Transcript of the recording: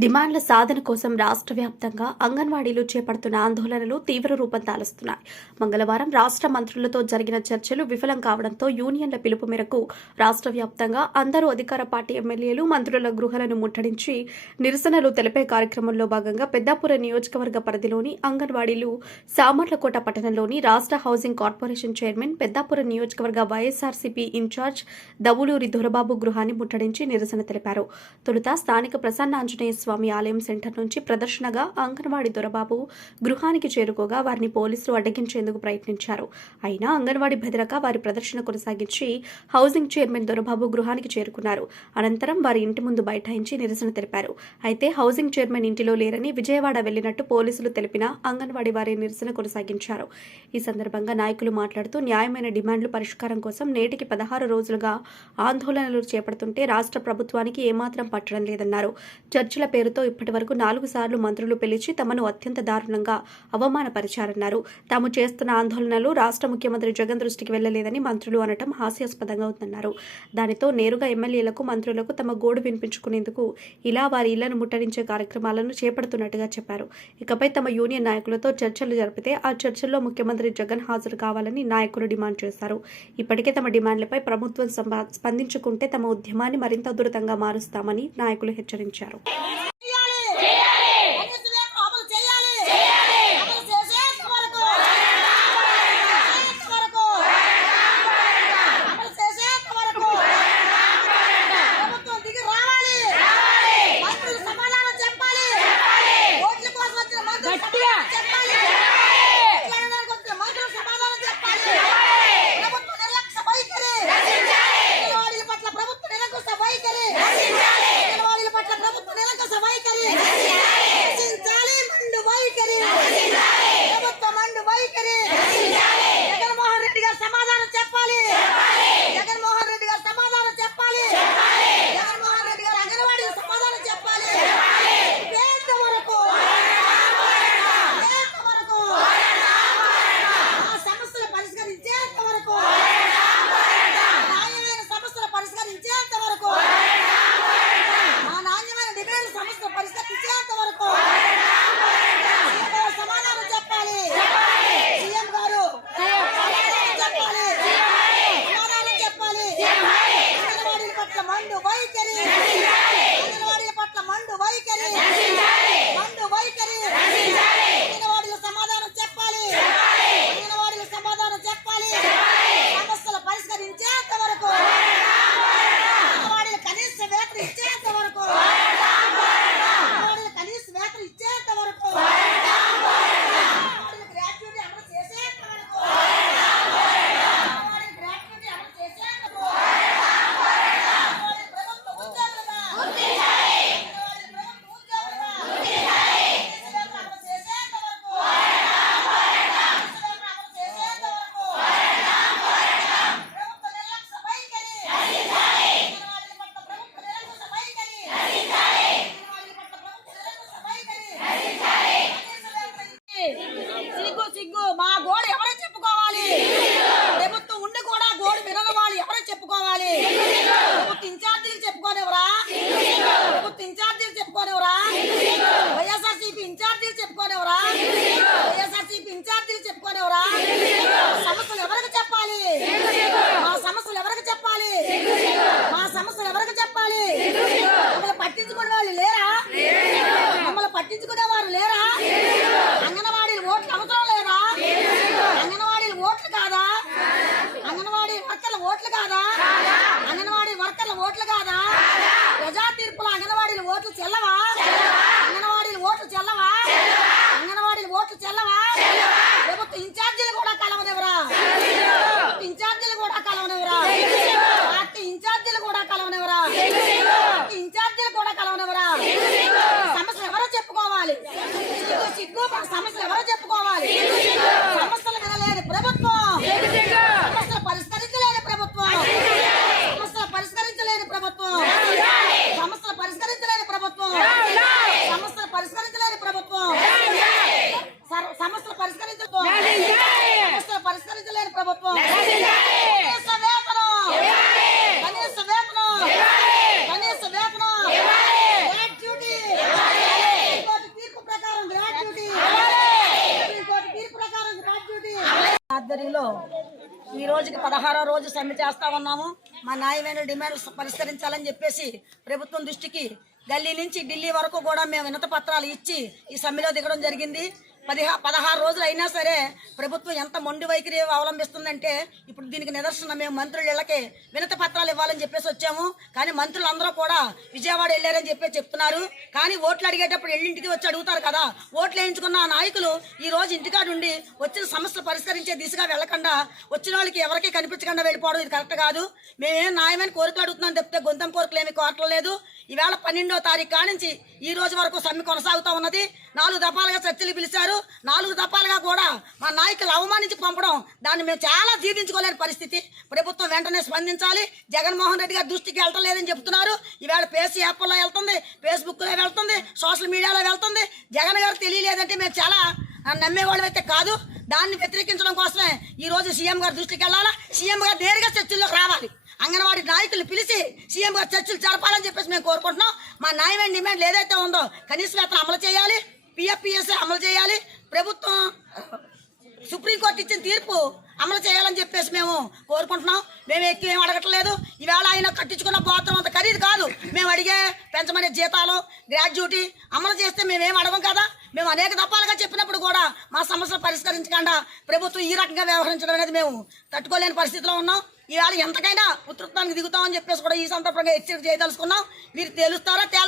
డిమాండ్ల సాధన కోసం రాష్ట్ర వ్యాప్తంగా అంగన్వాడీలు చేపడుతున్న ఆందోళనలు తీవ్ర రూపం దాలుస్తున్నాయి. మంగళవారం రాష్ట్ర మంత్రులతో జరిగిన చర్చలు విఫలం కావడంతో యూనియన్ల పిలుపు మేరకు రాష్ట్ర వ్యాప్తంగా అందరూ అధికార పార్టీ ఎమ్మెల్యేలు మంత్రుల గృహాలను ముట్టడించి నిరసనలు తెలిపే కార్యక్రమంలో భాగంగా పెద్దాపుర నియోజకవర్గ పరిధిలోని అంగన్వాడీలు సామర్లకోట పట్టణంలోని రాష్ట్ర హౌసింగ్ కార్పొరేషన్ చైర్మన్ పెద్దాపుర నియోజకవర్గ వైఎస్ఆర్సీపీ ఇన్ఛార్జ్ దవులూరి దొరబాబు గృహాన్ని ముట్టడించి నిరసన తెలిపారు. తొలుత స్థానిక ప్రసన్నాంజనేయ స్వామి ఆలయం సెంటర్ నుంచి ప్రదర్శనగా అంగన్వాడి దొరబాబు గృహానికి చేరుకోగా వారిని పోలీసులు అడ్డగించేందుకు ప్రయత్నించారు. అయినా అంగన్వాడి భద్రక వారి ప్రదర్శన కొనసాగించి హౌసింగ్ చైర్మన్ దొరబాబు గృహానికి చేరుకున్నారు. అనంతరం వారి ఇంటి ముందు బైఠాయించి నిరసన తెలిపారు. అయితే హౌసింగ్ చైర్మన్ ఇంటిలో లేరని విజయవాడ వెళ్ళినట్టు పోలీసులు తెలిపిన అంగన్వాడి వారి నిరసన కొనసాగించారు. ఈ సందర్భంగా నాయకులు మాట్లాడుతూ న్యాయమైన డిమాండ్లు పరిష్కారం కోసం నేటికి పదహారు రోజులుగా ఆందోళనలు చేపడుతుంటే రాష్ట్ర ప్రభుత్వానికి ఏమాత్రం పట్టడం లేదన్నారు. చర్చల పేరుతో ఇప్పటివరకు నాలుగు సార్లు మంత్రులు పిలిచి తమను అత్యంత దారుణంగా అవమానపరిచారన్నారు. తాము చేస్తున్న ఆందోళనలు రాష్ట్ర ముఖ్యమంత్రి జగన్ దృష్టికి వెళ్ళలేదని మంత్రులు అనటం హాస్యాస్పదంగా ఉందన్నారు. దానితో నేరుగా ఎమ్మెల్యేలకు మంత్రులకు తమ గోడు వినిపించుకునేందుకు ఇలా వారి ఇళ్ళను ముట్టడించే కార్యక్రమాలను చేపడుతున్నట్టుగా చెప్పారు. ఇకపై తమ యూనియన్ నాయకులతో చర్చలు జరిపితే ఆ చర్చల్లో ముఖ్యమంత్రి జగన్ హాజరు కావాలని నాయకులు డిమాండ్ చేశారు. ఇప్పటికే తమ డిమాండ్లపై ప్రభుత్వం స్పందించుకుంటే తమ ఉద్యమాన్ని మరింత ఉధృతంగా మారుస్తామని నాయకులు హెచ్చరించారు. ఈ రోజుకి పదహారో రోజు సమ్మె చేస్తా ఉన్నాము మా న్యాయమైన డిమాండ్ పరిష్కరించాలని చెప్పేసి ప్రభుత్వం దృష్టికి ఢిల్లీ నుంచి ఢిల్లీ వరకు కూడా మేము వినత పత్రాలు ఇచ్చి ఈ సమ్మెలో దిగడం జరిగింది. పదిహా పదహారు రోజులు అయినా సరే ప్రభుత్వం ఎంత మొండి వైఖరి అవలంబిస్తుందంటే ఇప్పుడు దీనికి నిదర్శనం మేము మంత్రుల ఇళ్ళకి వినతి పత్రాలు ఇవ్వాలని చెప్పేసి వచ్చాము. కానీ మంత్రులు అందరూ కూడా విజయవాడ వెళ్ళారని చెప్పి చెప్తున్నారు. కానీ ఓట్లు అడిగేటప్పుడు ఎల్లింటికి వచ్చి అడుగుతారు కదా. ఓట్లు వేయించుకున్న ఆ నాయకులు ఈ రోజు ఇంటికాడ ఉండి వచ్చిన సమస్యలు పరిష్కరించే దిశగా వెళ్ళకుండా వచ్చిన వాళ్ళకి ఎవరికి కనిపించకుండా వెళ్ళిపోవడం ఇది కరెక్ట్ కాదు. మేమేం న్యాయమైన కోరికలు అడుగుతున్నాం చెప్తే గొంతం కోరికలు ఏమి కోరట్లేదు. ఈవేళ పన్నెండో తారీఖు కానించి ఈ రోజు వరకు సమ్మె కొనసాగుతూ ఉన్నది. నాలుగు దఫాలుగా చర్చలు పిలిచారు. నాలుగు దఫాలుగా కూడా మా నాయకులు అవమానించి పంపడం దాన్ని మేము చాలా జీర్ణించుకోలేని పరిస్థితి. ప్రభుత్వం వెంటనే స్పందించాలి. జగన్మోహన్ రెడ్డి గారి దృష్టికి వెళ్ళలేదని చెప్తున్నారు. ఈవేళ పేస్ యాప్లో వెళ్తుంది ఫేస్బుక్లో వెళ్తుంది సోషల్ మీడియాలో వెళ్తుంది. జగన్ గారు తెలియలేదంటే మేము చాలా నమ్మేవాళ్ళమైతే అయితే కాదు. దాన్ని వ్యతిరేకించడం కోసమే ఈరోజు సీఎం గారి దృష్టికి వెళ్ళాలా? సీఎం గారు నేరుగా చర్చల్లోకి రావాలి. అంగన్వాడీ నాయకులు పిలిచి సీఎం గారు చర్చలు జరపాలని చెప్పేసి మేము కోరుకుంటున్నాం. మా న్యాయమైన డిమాండ్ ఏదైతే ఉందో కనీస వేతనం అమలు చేయాలి. పిఎఫ్పిఎస్ అమలు చేయాలి. ప్రభుత్వం సుప్రీంకోర్టు ఇచ్చిన తీర్పు అమలు చేయాలని చెప్పేసి మేము కోరుకుంటున్నాం. మేము ఎక్కువ ఏం అడగట్లేదు. ఈవేళ ఆయన కట్టించుకున్న పోతం అంత ఖరీదు కాదు. మేము అడిగే పెంచమనే జీతాలు గ్రాడ్యుటీ అమలు చేస్తే మేమేం అడగం కదా? మేము అనేక దఫాలుగా చెప్పినప్పుడు కూడా మా సమస్యలు పరిష్కరించకుండా ప్రభుత్వం ఈ రకంగా వ్యవహరించడం అనేది మేము తట్టుకోలేని పరిస్థితిలో ఉన్నాం. ఈవేళ ఎంతకైనా ఉతృత్వానికి దిగుతామని చెప్పేసి కూడా ఈ సందర్భంగా హెచ్చరిక చేయదలుచుకున్నాం. మీరు తెలుస్తారా?